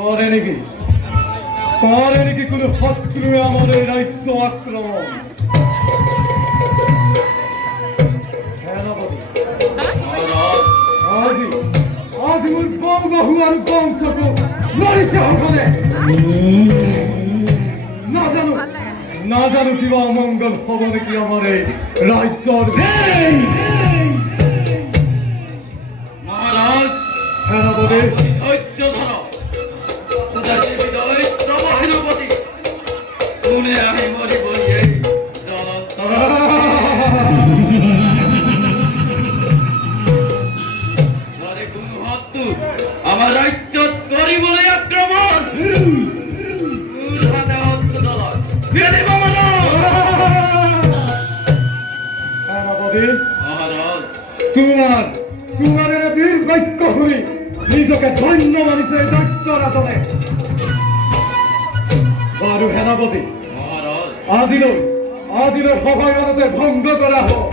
করে নাকি কোনো শত্রু আমার এই রাজ্য আক্রমণ? সেনাপতি আজি মোৰ বহু আৰু বংশকো মৰিছে সকলে। নাজানো কিবা অমংগল হব নেকি আমাৰ এই ৰাজ্যৰ। মহারাজ সেনাপতি ধৈর্য ধর সেনাপতি শুনে আমি মরিব এই জ্বলন্ত ঘরে কোন হত্যু আমার রাজ্য করিবলে আক্রমণ তোর হাতে হত্যু দল মেরে বাবা। সেনাপতি মহারাজ তোমার এর বীর বাক্য শুনি নিজকে ধন্য মানিছে দৈত্যৰ আচনে। বাৰু সেনাপতি মহারাজ আজিলৈ সভাই ভংগ কৰা হওক।